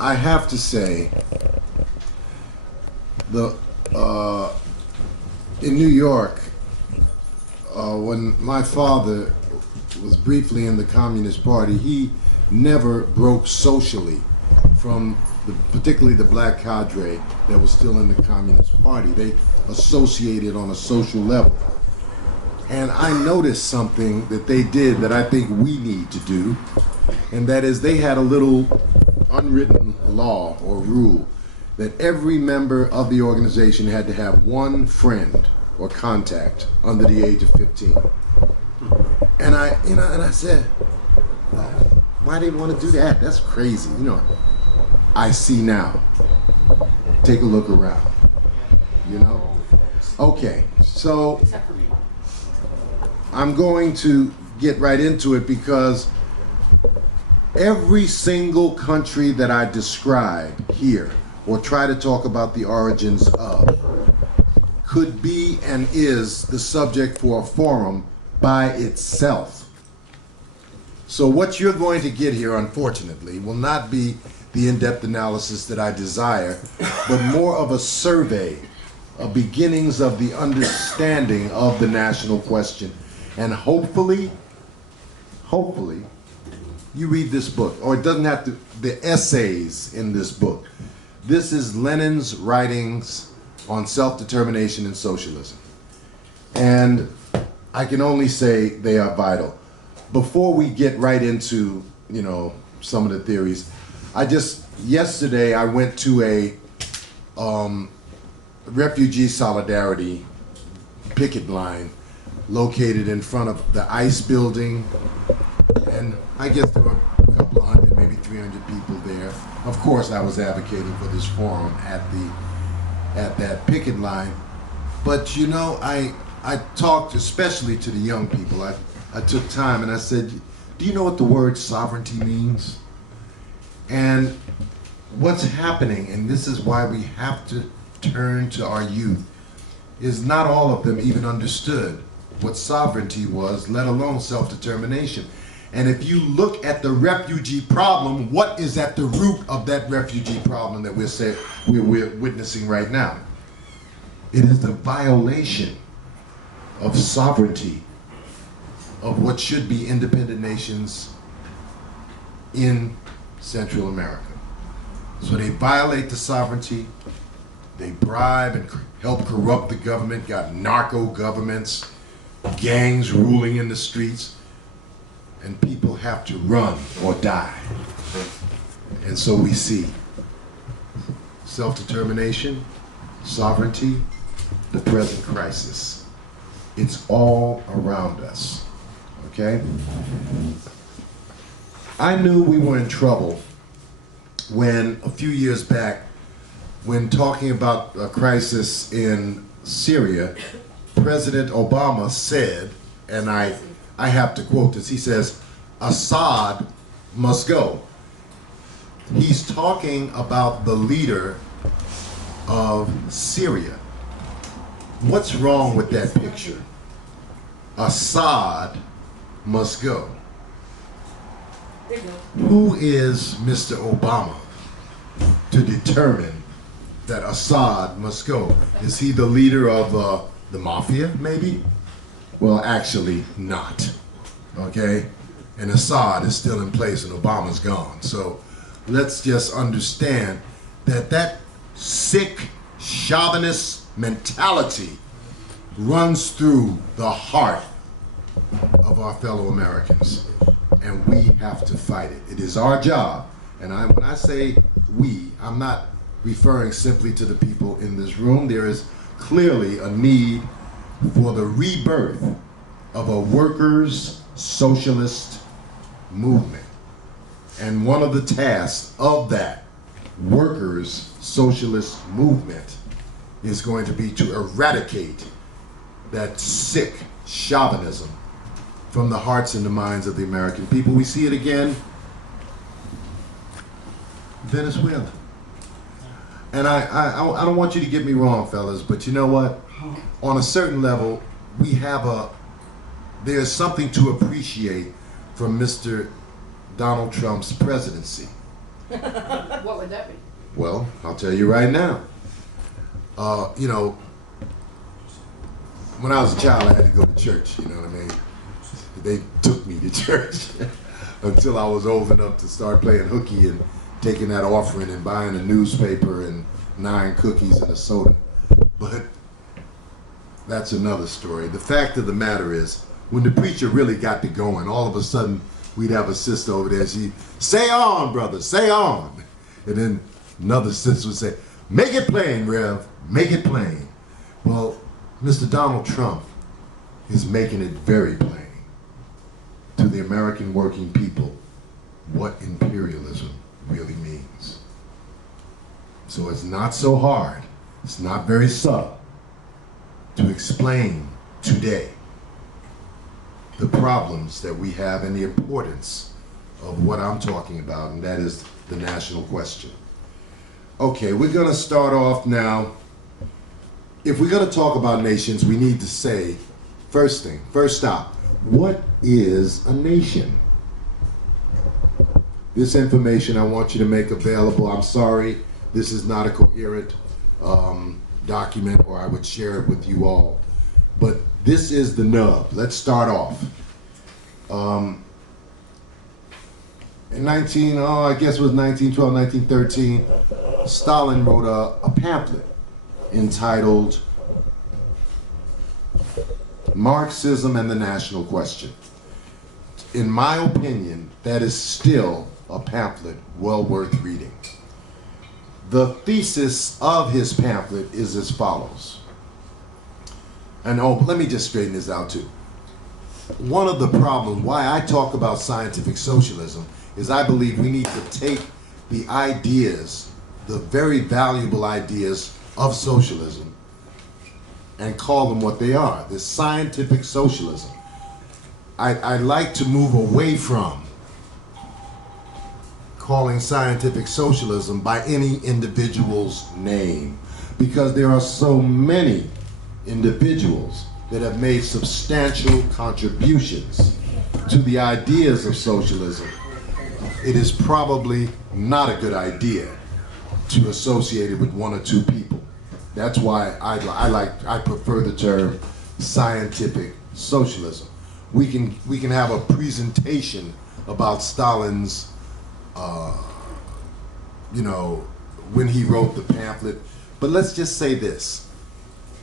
I have to say, the in New York, when my father was briefly in the Communist Party, he never broke socially from particularly the black cadre that was still in the Communist Party. They associated on a social level. And I noticed something that they did that I think we need to do, and that is they had a little unwritten law or rule that every member of the organization had to have one friend or contact under the age of 15. And I said, why they want to do that? That's crazy. I see now. Take a look around. Okay, so I'm going to get right into it because every single country that I describe here or try to talk about the origins of could be and is the subject for a forum by itself. So what you're going to get here, unfortunately, will not be the in-depth analysis that I desire, but more of a survey of beginnings of the understanding of the national question. And hopefully, you read this book, or it doesn't have to, the essays in this book. This is Lenin's writings on self-determination and socialism. And I can only say they are vital. Before we get right into, some of the theories, yesterday I went to a refugee solidarity picket line located in front of the ICE building, and I guess there were a couple of hundred, maybe 300 people there. Of course, I was advocating for this forum at that picket line, but I talked especially to the young people. I took time and I said, do you know what the word sovereignty means? And what's happening, and this is why we have to turn to our youth, is not all of them even understood what sovereignty was, let alone self-determination. And if you look at the refugee problem, what is at the root of that refugee problem that we're witnessing right now? It is the violation of sovereignty of what should be independent nations in Central America. So they violate the sovereignty, they bribe and help corrupt the government, got narco governments, gangs ruling in the streets, and people have to run or die. And so we see self-determination, sovereignty, the present crisis. It's all around us, okay? I knew we were in trouble when, a few years back, when talking about a crisis in Syria, President Obama said, and I have to quote this, he says, Assad must go. He's talking about the leader of Syria. What's wrong with that picture? Assad must go. Who is Mr. Obama to determine that Assad must go? Is he the leader of the mafia, maybe? Well, actually not, okay? And Assad is still in place and Obama's gone. So let's just understand that sick chauvinist mentality runs through the heart of our fellow Americans, and we have to fight it. It is our job, and when I say we, I'm not referring simply to the people in this room. There is clearly a need for the rebirth of a workers' socialist movement. And one of the tasks of that workers' socialist movement is going to be to eradicate that sick chauvinism from the hearts and the minds of the American people. We see it again, Venezuela. And I don't want you to get me wrong, fellas, but you know what? On a certain level, there's something to appreciate from Mr. Donald Trump's presidency. What would that be? Well, I'll tell you right now. You know, when I was a child, I had to go to church, you know what I mean? They took me to church until I was old enough to start playing hooky and taking that offering and buying a newspaper and 9 cookies and a soda. But that's another story. The fact of the matter is, when the preacher really got to going, all of a sudden, we'd have a sister over there, she'd, "Say on, brother, say on." And then another sister would say, "Make it plain, Rev, make it plain." Well, Mr. Donald Trump is making it very plain to the American working people what imperialism really means. So it's not so hard, it's not very subtle to explain today the problems that we have and the importance of what I'm talking about, and that is the national question. Okay, we're going to start off now. If we're going to talk about nations, we need to say, first stop, what is a nation? This information I want you to make available. I'm sorry, this is not a coherent document, or I would share it with you all. But this is the nub. Let's start off. In I guess it was 1912, 1913, Stalin wrote a pamphlet entitled Marxism and the National Question. In my opinion, that is still a pamphlet well worth reading. The thesis of his pamphlet is as follows. And let me just straighten this out too. One of the problems why I talk about scientific socialism is I believe we need to take the ideas, the very valuable ideas of socialism, and call them what they are, the scientific socialism. I like to move away from calling scientific socialism by any individual's name, because there are so many individuals that have made substantial contributions to the ideas of socialism. It is probably not a good idea to associate it with 1 or 2 people. That's why I prefer the term scientific socialism. We can have a presentation about Stalin's, when he wrote the pamphlet, but let's just say this.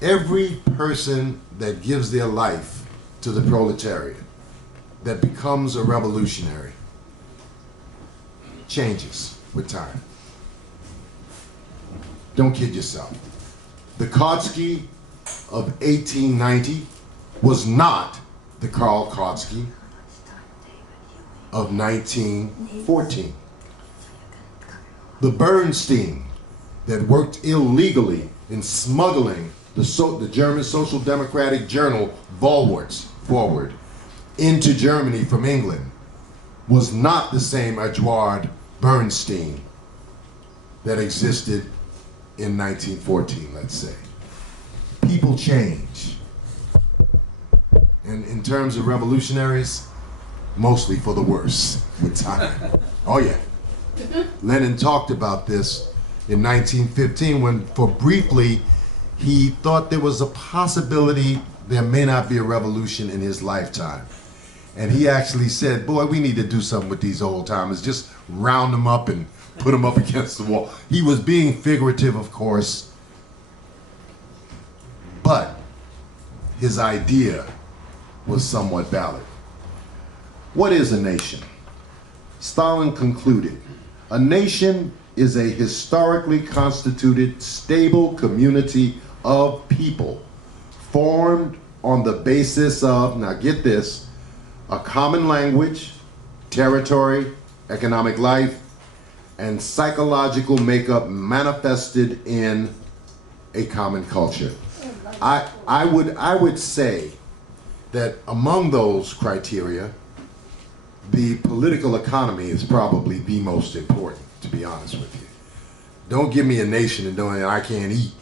Every person that gives their life to the proletariat, that becomes a revolutionary, changes with time. Don't kid yourself. The Kautsky of 1890 was not the Karl Kautsky of 1914. The Bernstein that worked illegally in smuggling the German Social Democratic journal Forward into Germany from England was not the same Eduard Bernstein that existed in 1914, let's say. People change. And in terms of revolutionaries, mostly for the worse with time. Oh yeah. Lenin talked about this in 1915 when, for briefly, he thought there was a possibility there may not be a revolution in his lifetime. And he actually said, boy, we need to do something with these old timers, just round them up and put them up against the wall. He was being figurative, of course, but his idea was somewhat valid. What is a nation? Stalin concluded, a nation is a historically constituted, stable community of people formed on the basis of, now get this, a common language, territory, economic life, and psychological makeup manifested in a common culture. I would say that among those criteria, the political economy is probably the most important, to be honest with you. Don't give me a nation and I can't eat.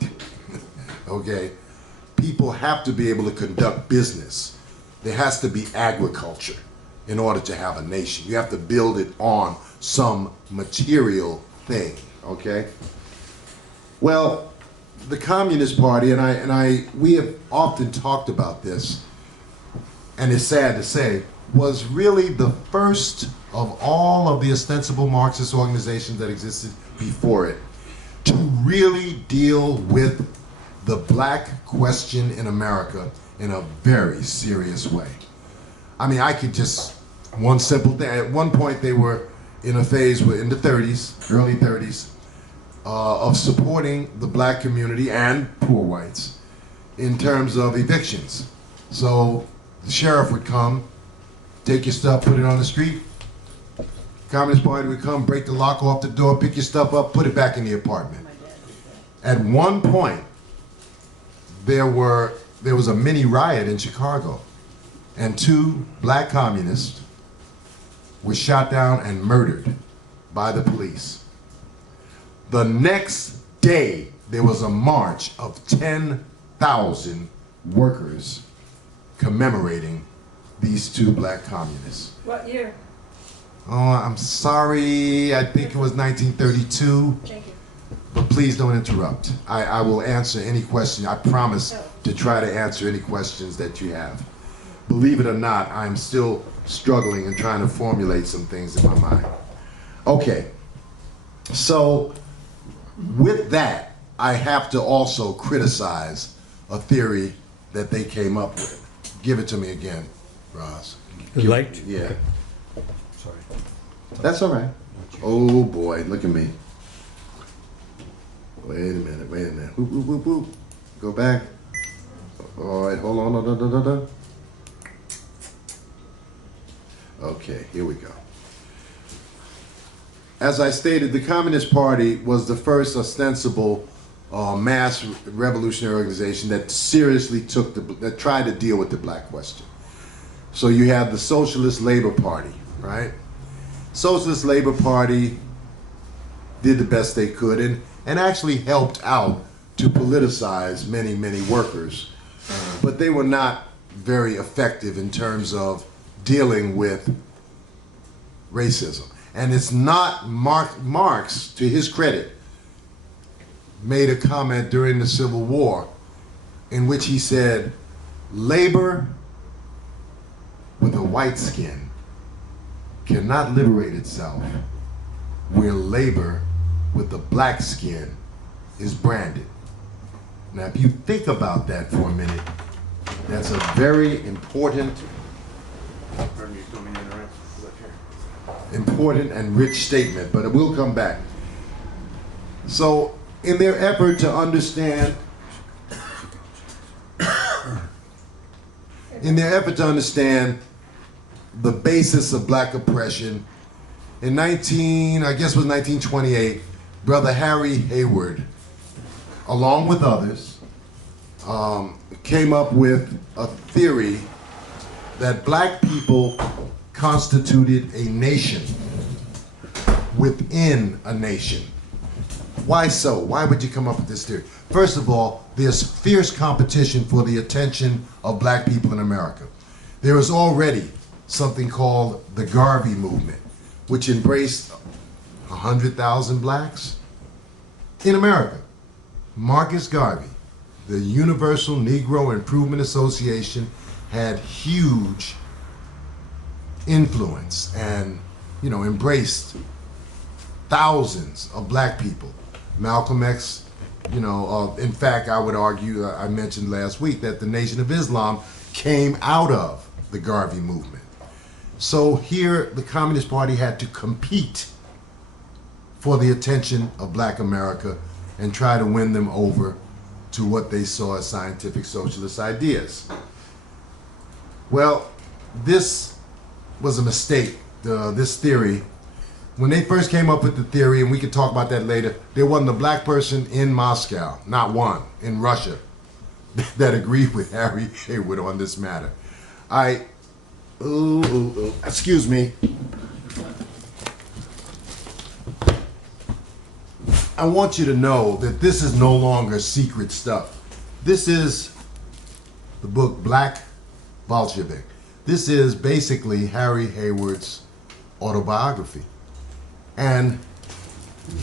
Okay? People have to be able to conduct business. There has to be agriculture in order to have a nation. You have to build it on some material thing, okay? Well, the Communist Party, we have often talked about this, and it's sad to say, was really the first of all of the ostensible Marxist organizations that existed before it to really deal with the black question in America in a very serious way. I mean, I could just, one simple thing, at one point they were in a phase in the 30s, early 30s, of supporting the black community and poor whites in terms of evictions. So the sheriff would come, take your stuff, put it on the street. Communist Party would come, break the lock off the door, pick your stuff up, put it back in the apartment. At one point, there was a mini riot in Chicago, and 2 black communists were shot down and murdered by the police. The next day, there was a march of 10,000 workers commemorating these 2 black communists. What year? Oh, I'm sorry, I think it was 1932. Thank you. But please don't interrupt. I will answer any question. I promise to try to answer any questions that you have. Believe it or not, I'm still struggling and trying to formulate some things in my mind. Okay, so with that, I have to also criticize a theory that they came up with. Give it to me again, Roz. The light? Yeah. Okay. Sorry. That's all right. Oh boy, look at me. Wait a minute. Whoop, whoop, whoop, whoop. Go back. All right, hold on. Okay, here we go. As I stated, the Communist Party was the first ostensible mass revolutionary organization that seriously that tried to deal with the black question. So you have the Socialist Labor Party, right? Socialist Labor Party did the best they could and actually helped out to politicize many, many workers. But they were not very effective in terms of dealing with racism. And it's not Marx, to his credit, made a comment during the Civil War in which he said, labor with a white skin cannot liberate itself where labor with the black skin is branded. Now, if you think about that for a minute, that's a very important and rich statement, but it will come back. So, in their effort to understand, the basis of black oppression, in 1928, Brother Harry Hayward, along with others, came up with a theory that black people constituted a nation within a nation. Why so? Why would you come up with this theory? First of all, there's fierce competition for the attention of black people in America. There is already something called the Garvey movement, which embraced 100,000 blacks in America. Marcus Garvey, the Universal Negro Improvement Association, had huge influence and, embraced thousands of black people. Malcolm X, in fact, I would argue, I mentioned last week that the Nation of Islam came out of the Garvey movement. So here, the Communist Party had to compete for the attention of black America and try to win them over to what they saw as scientific socialist ideas. Well, this was a mistake, this theory. When they first came up with the theory, and we could talk about that later, there wasn't a black person in Moscow, not one, in Russia, that agreed with Harry Hayward on this matter. Excuse me. I want you to know that this is no longer secret stuff. This is the book Black Bolshevik. This is basically Harry Hayward's autobiography. And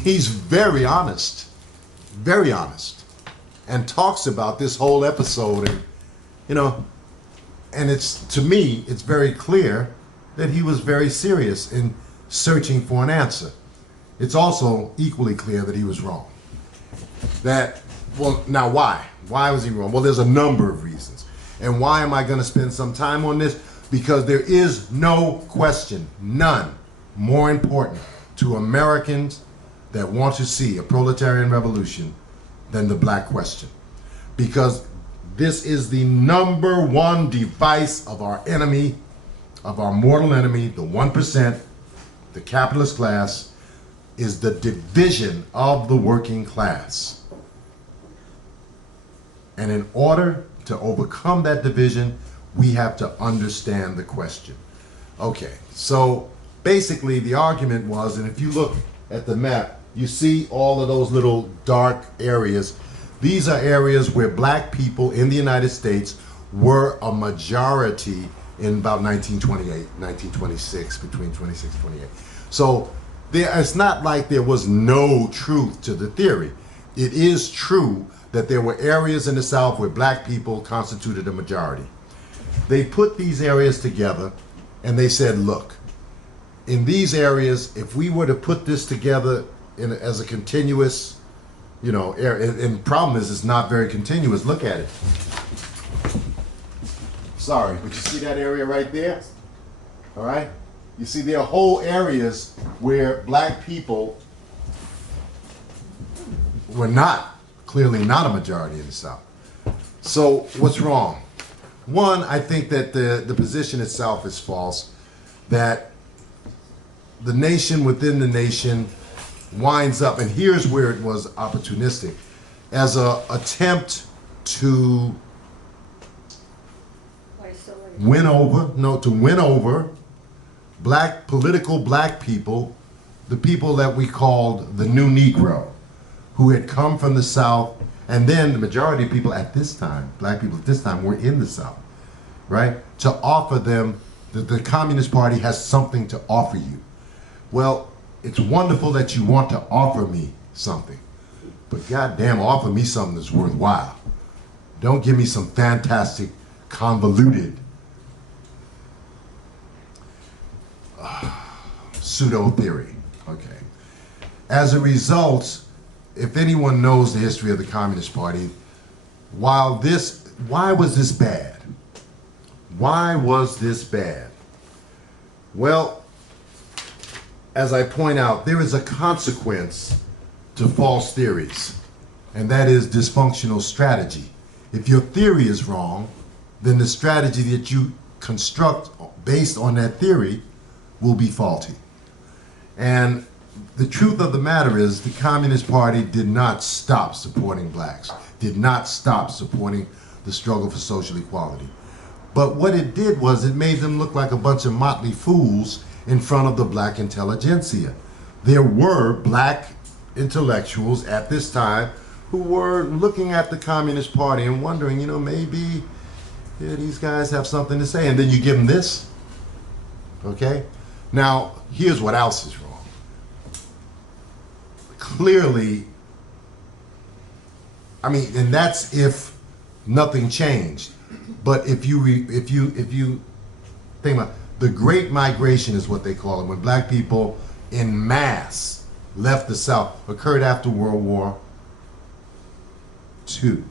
he's very honest, and talks about this whole episode. And, you know, and it's, to me, it's very clear that he was very serious in searching for an answer. It's also equally clear that he was wrong. That, well, now why? Why was he wrong? Well, there's a number of reasons. And why am I going to spend some time on this? Because there is no question, none, more important to Americans that want to see a proletarian revolution than the black question. Because this is the number one device of our enemy, of our mortal enemy, the 1%, the capitalist class, is the division of the working class. And in order to overcome that division, we have to understand the question. Okay, so basically the argument was, and if you look at the map, you see all of those little dark areas. These are areas where black people in the United States were a majority in about 1928, 1926, between 26 and 28. So it's not like there was no truth to the theory. It is true that there were areas in the South where black people constituted a majority. They put these areas together and they said, look, in these areas, if we were to put this together as a continuous, you know, and the problem is it's not very continuous. Look at it. Sorry, but you see that area right there? All right? You see there are whole areas where black people were clearly not a majority in the South. So what's wrong? One, I think that the position itself is false, that the nation within the nation winds up, and here's where it was opportunistic, as an attempt to win over political black people, the people that we called the new Negro, who had come from the South, and then the majority of people at this time, black people at this time, were in the South, right? To offer them that the Communist Party has something to offer you. Well, it's wonderful that you want to offer me something, but goddamn, offer me something that's worthwhile. Don't give me some fantastic, convoluted pseudo theory. Okay. As a result, if anyone knows the history of the Communist Party, why was this bad? Why was this bad? Well, as I point out, there is a consequence to false theories, and that is dysfunctional strategy. If your theory is wrong, then the strategy that you construct based on that theory will be faulty. And the truth of the matter is the Communist Party did not stop supporting blacks, did not stop supporting the struggle for social equality. But what it did was it made them look like a bunch of motley fools in front of the black intelligentsia. There were black intellectuals at this time who were looking at the Communist Party and wondering, you know, maybe these guys have something to say. And then you give them this, okay? Now, here's what else is wrong. Clearly, I mean, and that's if nothing changed. But if you think about the Great Migration is what they call it, when black people in mass left the South, occurred after World War II.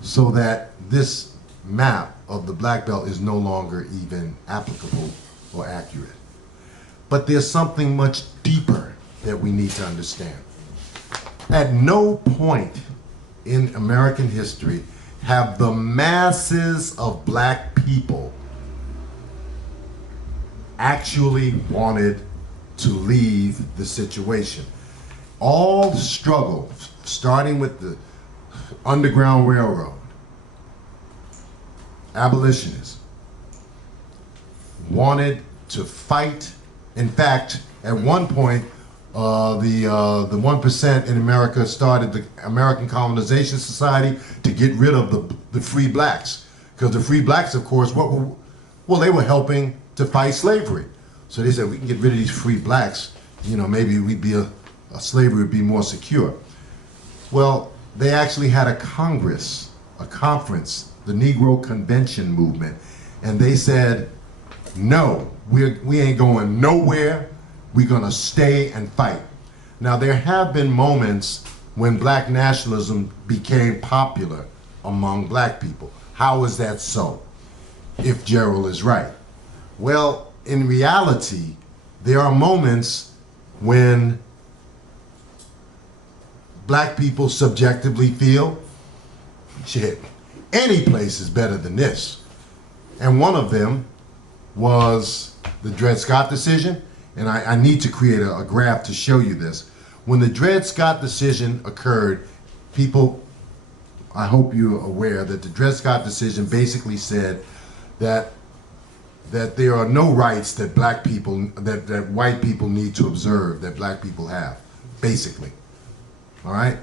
So that this map of the Black Belt is no longer even applicable or accurate. But there's something much deeper that we need to understand. At no point in American history have the masses of black people actually wanted to leave the situation. All the struggle, starting with the Underground Railroad, abolitionists wanted to fight. In fact, at one point, the 1% in America started the American Colonization Society to get rid of the free blacks. Because the free blacks, of course, they were helping to fight slavery. So they said, we can get rid of these free blacks maybe slavery would be more secure. Well, they actually had a conference, the Negro Convention movement, and they said, no, we ain't going nowhere. We're gonna stay and fight. Now, there have been moments when black nationalism became popular among black people. How is that so, if Gerald is right? Well, in reality, there are moments when black people subjectively feel, shit, any place is better than this. And one of them was the Dred Scott decision, and I need to create a graph to show you this. When the Dred Scott decision occurred, people, I hope you're aware that the Dred Scott decision basically said that there are no rights that black people, that white people need to observe that black people have, basically. All right?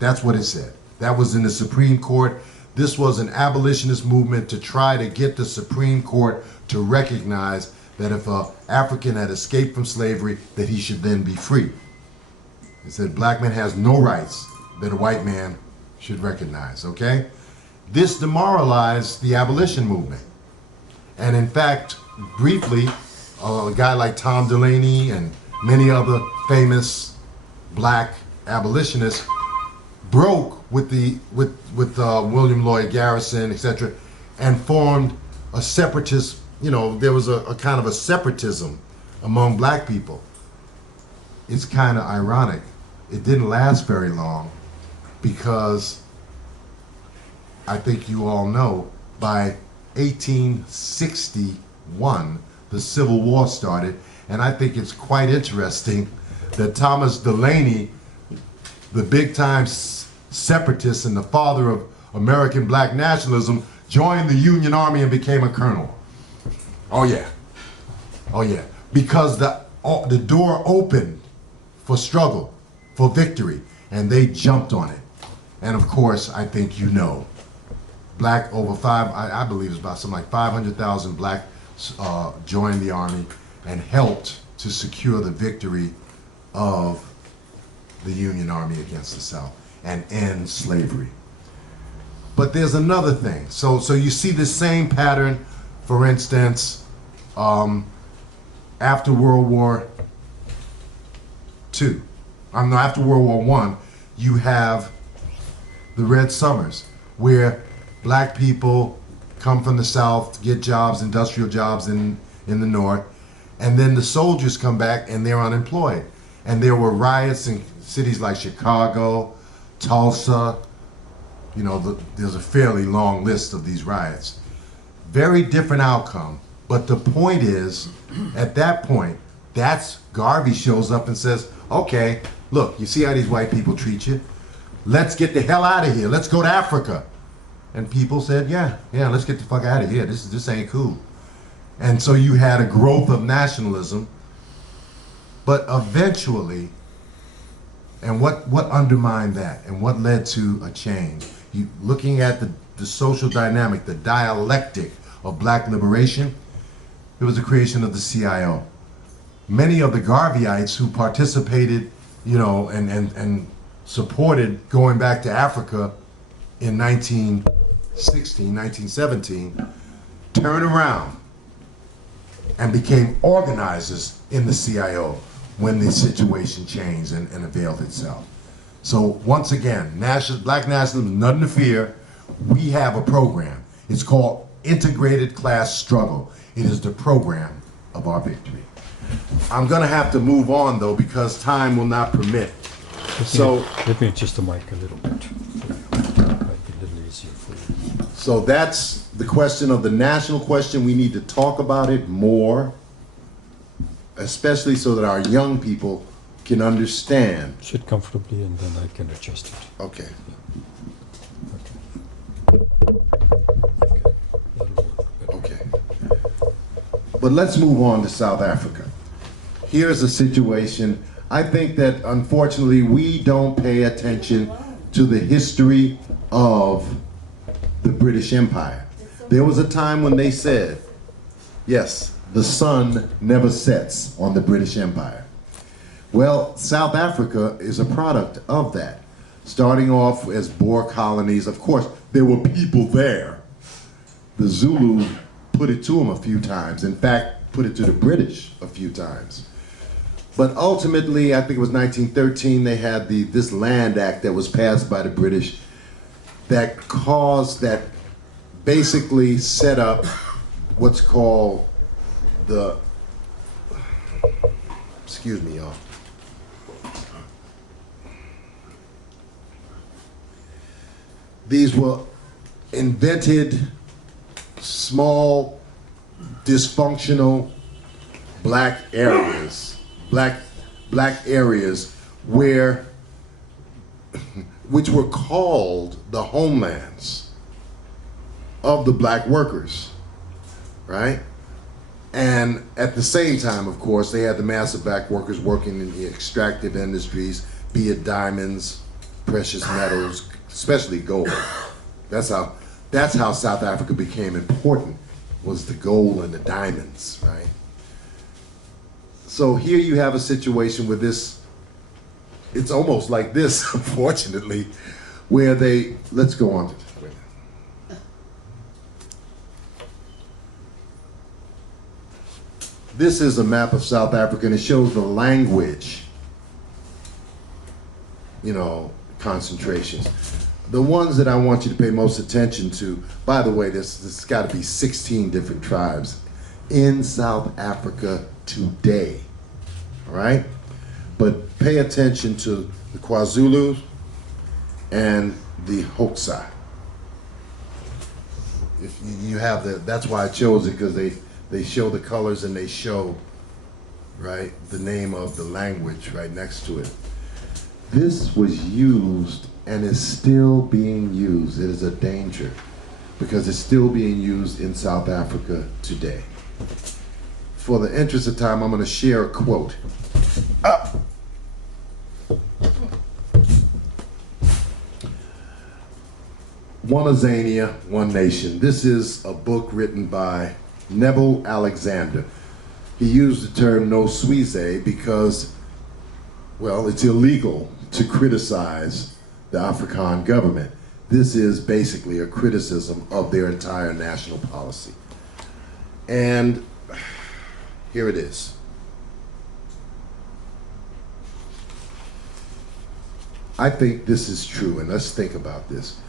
That's what it said. That was in the Supreme Court. This was an abolitionist movement to try to get the Supreme Court to recognize that if an African had escaped from slavery, that he should then be free. It said black man has no rights that a white man should recognize, okay? This demoralized the abolition movement. And in fact, briefly, a guy like Tom Delaney and many other famous black abolitionists broke with William Lloyd Garrison, etc., and formed a separatist, there was a kind of a separatism among black people. It's kind of ironic. It didn't last very long because I think you all know by 1861, the Civil War started, and I think it's quite interesting that Thomas Delaney, the big-time separatist and the father of American black nationalism, joined the Union Army and became a colonel. Oh yeah, because the door opened for struggle, for victory, and they jumped on it. And of course, I think black I believe it's about something like 500,000 black joined the army and helped to secure the victory of the Union Army against the South and end slavery. But there's another thing. So you see the same pattern, for instance, after World War II. After World War I, you have the Red Summers, where black people come from the South to get jobs, industrial jobs in the North, and then the soldiers come back and they're unemployed. And there were riots in cities like Chicago, Tulsa. There's a fairly long list of these riots. Very different outcome, but the point is, at that point, Garvey shows up and says, okay, look, you see how these white people treat you? Let's get the hell out of here. Let's go to Africa. And people said, yeah, let's get the fuck out of here. This ain't cool. And so you had a growth of nationalism, but eventually, and what undermined that and what led to a change? Looking at the social dynamic, the dialectic of black liberation, it was the creation of the CIO. Many of the Garveyites who participated, and supported going back to Africa in 1916, 1917, turned around and became organizers in the CIO when the situation changed and availed itself. So once again, black nationalism, nothing to fear. We have a program. It's called Integrated Class Struggle. It is the program of our victory. I'm gonna have to move on though because time will not permit. Let me adjust the mic a little bit. Make it a little easier for you. So that's the question of the national question. We need to talk about it more, especially so that our young people can understand. Sit comfortably and then I can adjust it. Okay. Okay. But let's move on to South Africa. Here's a situation. I think that unfortunately we don't pay attention to the history of the British Empire. There was a time when they said, yes, the sun never sets on the British Empire. Well, South Africa is a product of that. Starting off as Boer colonies, of course, there were people there. The Zulu put it to them a few times. In fact, put it to the British a few times. But ultimately, I think it was 1913, they had this Land Act that was passed by the British that basically set up what's called the, excuse me, y'all. These were invented, small, dysfunctional black areas, black areas where, which were called the homelands of the black workers, right? And at the same time, of course, they had the massive black workers working in the extractive industries, be it diamonds, precious metals, especially gold. That's how South Africa became important, was the gold and the diamonds, right? So here you have a situation with this, it's almost like this, unfortunately, where they, let's go on to wait. This is a map of South Africa, and it shows the language, concentrations. The ones that I want you to pay most attention to, by the way, there's got to be 16 different tribes in South Africa today, all right? But pay attention to the KwaZulu and the Xhosa. If you have that's why I chose it, because they show the colors and they show, right, the name of the language right next to it. This was used and is still being used. It is a danger because it's still being used in South Africa today. For the interest of time, I'm going to share a quote. One Azania, One Nation. This is a book written by Neville Alexander. He used the term no suise because, well, it's illegal to criticize the Afrikaan government. This is basically a criticism of their entire national policy. And here it is. I think this is true, and let's think about this.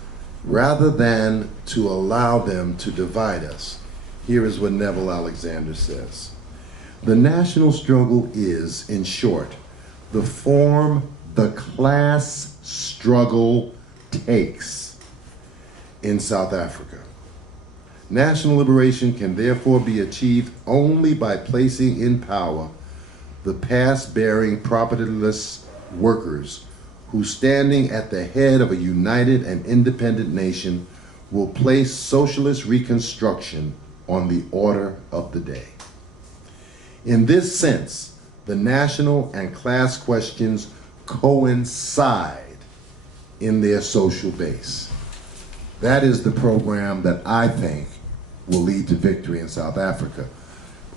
Rather than to allow them to divide us, here is what Neville Alexander says. The national struggle is, in short, the form the class struggle takes in South Africa. National liberation can therefore be achieved only by placing in power the past-bearing, propertyless workers who, standing at the head of a united and independent nation, will place socialist reconstruction on the order of the day. In this sense, the national and class questions coincide in their social base. That is the program that I think will lead to victory in South Africa.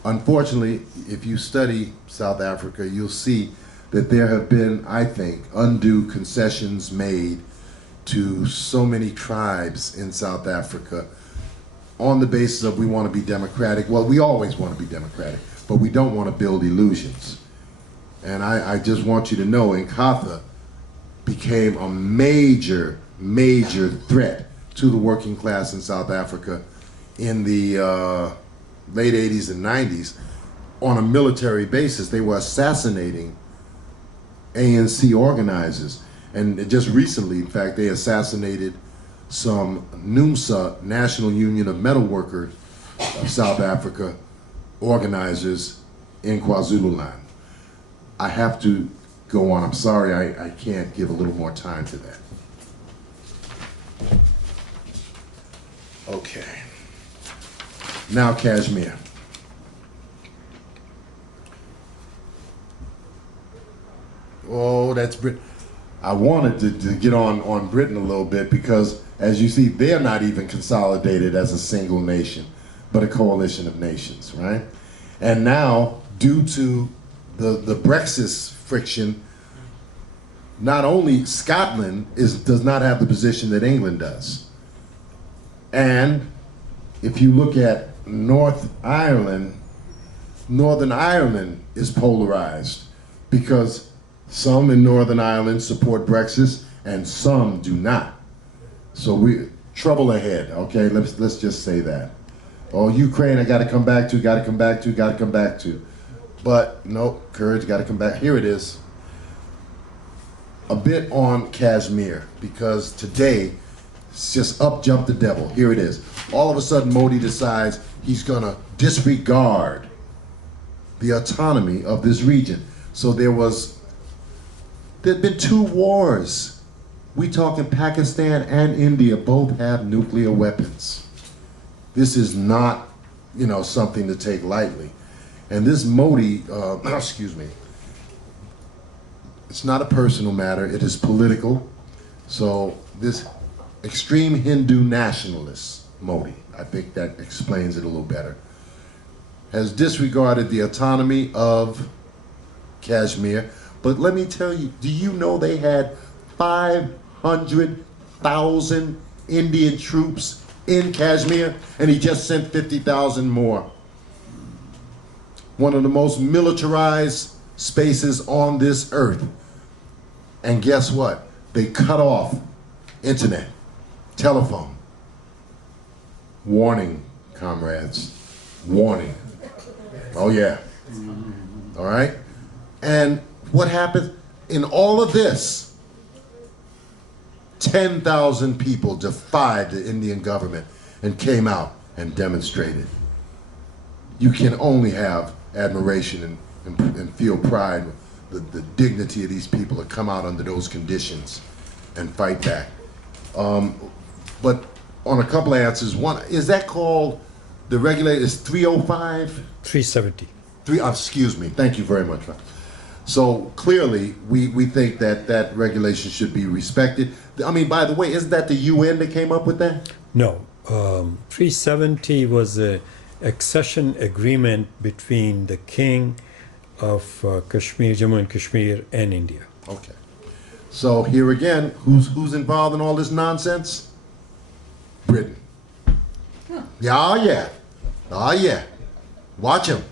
Unfortunately, if you study South Africa, you'll see that there have been, I think, undue concessions made to so many tribes in South Africa on the basis of we want to be democratic. Well, we always want to be democratic, but we don't want to build illusions. And I just want you to know, Inkatha became a major, major threat to the working class in South Africa in the late 80s and 90s on a military basis. They were assassinating ANC organizers. And just recently, in fact, they assassinated some NUMSA, National Union of Metal Workers of South Africa, organizers in KwaZulu-Natal. I have to go on. I'm sorry, I can't give a little more time to that. Okay. Now Kashmir. Oh, that's Britain. I wanted to get on Britain a little bit because, as you see, they're not even consolidated as a single nation, but a coalition of nations, right? And now, due to the Brexit friction. Not only Scotland does not have the position that England does. And if you look at Northern Ireland is polarized because some in Northern Ireland support Brexit and some do not. So we trouble ahead, okay? Let's just say that. Oh, Ukraine, I got to come back to, got to come back to, got to come back to. But no, courage, got to come back. Here it is. A bit on Kashmir, because today it's just up jumped the devil. Here it is. All of a sudden, Modi decides he's going to disregard the autonomy of this region. So there'd been 2 wars. We talking Pakistan and India both have nuclear weapons. This is not, something to take lightly. And this Modi, excuse me, it's not a personal matter, it is political. So this extreme Hindu nationalist, Modi, I think that explains it a little better, has disregarded the autonomy of Kashmir. But let me tell you, do you know they had 500,000 Indian troops in Kashmir, and he just sent 50,000 more? One of the most militarized spaces on this earth. And guess what? They cut off internet, telephone. Warning, comrades. Warning. Oh yeah. All right? And what happened in all of this? 10,000 people defied the Indian government and came out and demonstrated. You can only have admiration and feel pride, the dignity of these people to come out under those conditions and fight back. But on a couple of answers, one, is that called, the regulator is 305? 370. Excuse me, thank you very much. So clearly, we think that regulation should be respected. I mean, by the way, isn't that the UN that came up with that? No, 370 was a accession agreement between the king of Kashmir, Jammu and Kashmir, and India. Okay. So here again, who's involved in all this nonsense? Britain. Huh. Yeah, oh yeah. Oh yeah. Watch them.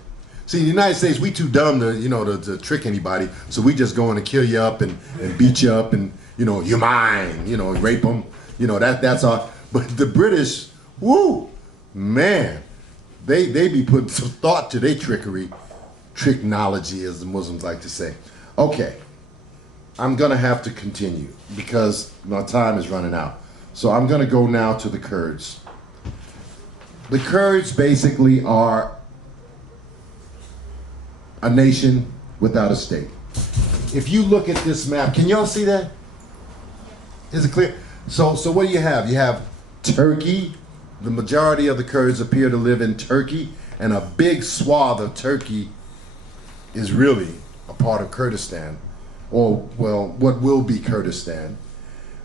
See, the United States, we too dumb to trick anybody, so we just go in and kill you up and beat you up and, you're mine, rape them. That's all. But the British, woo, man, they be putting some thought to their trickery, tricknology, as the Muslims like to say. Okay, I'm gonna have to continue because my time is running out. So I'm gonna go now to the Kurds. The Kurds basically are a nation without a state. If you look at this map, can y'all see that? Is it clear? So what do you have? You have Turkey. The majority of the Kurds appear to live in Turkey, and a big swath of Turkey is really a part of Kurdistan, or, well, what will be Kurdistan.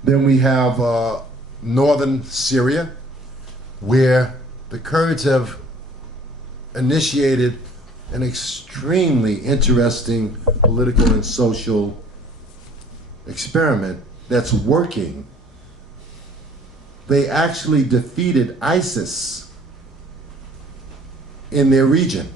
Then we have northern Syria, where the Kurds have initiated an extremely interesting political and social experiment that's working. They actually defeated ISIS in their region.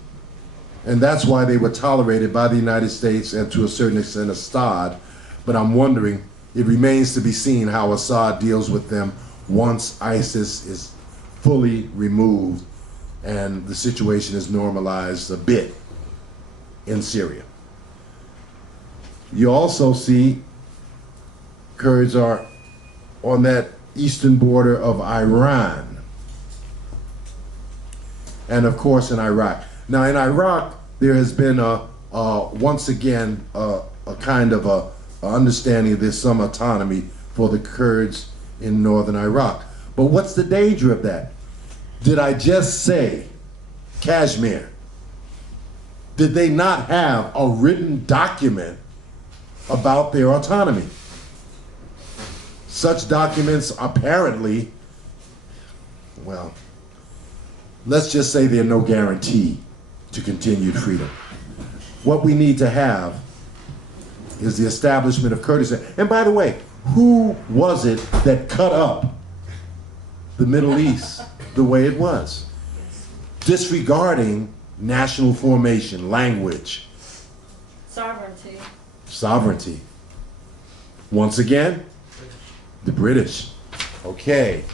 And that's why they were tolerated by the United States and to a certain extent Assad. But I'm wondering, it remains to be seen how Assad deals with them once ISIS is fully removed and the situation is normalized a bit in Syria. You also see Kurds are on that eastern border of Iran, and of course in Iraq. Now in Iraq, there has been once again a kind of a understanding there's some autonomy for the Kurds in northern Iraq. But what's the danger of that? Did I just say Kashmir? Did they not have a written document about their autonomy? Such documents apparently, well, let's just say they're no guarantee to continued freedom. What we need to have is the establishment of Kurdistan. And by the way, who was it that cut up the Middle East the way it was? Disregarding national formation, language, Sovereignty. sovereignty. Once again, the British. Okay.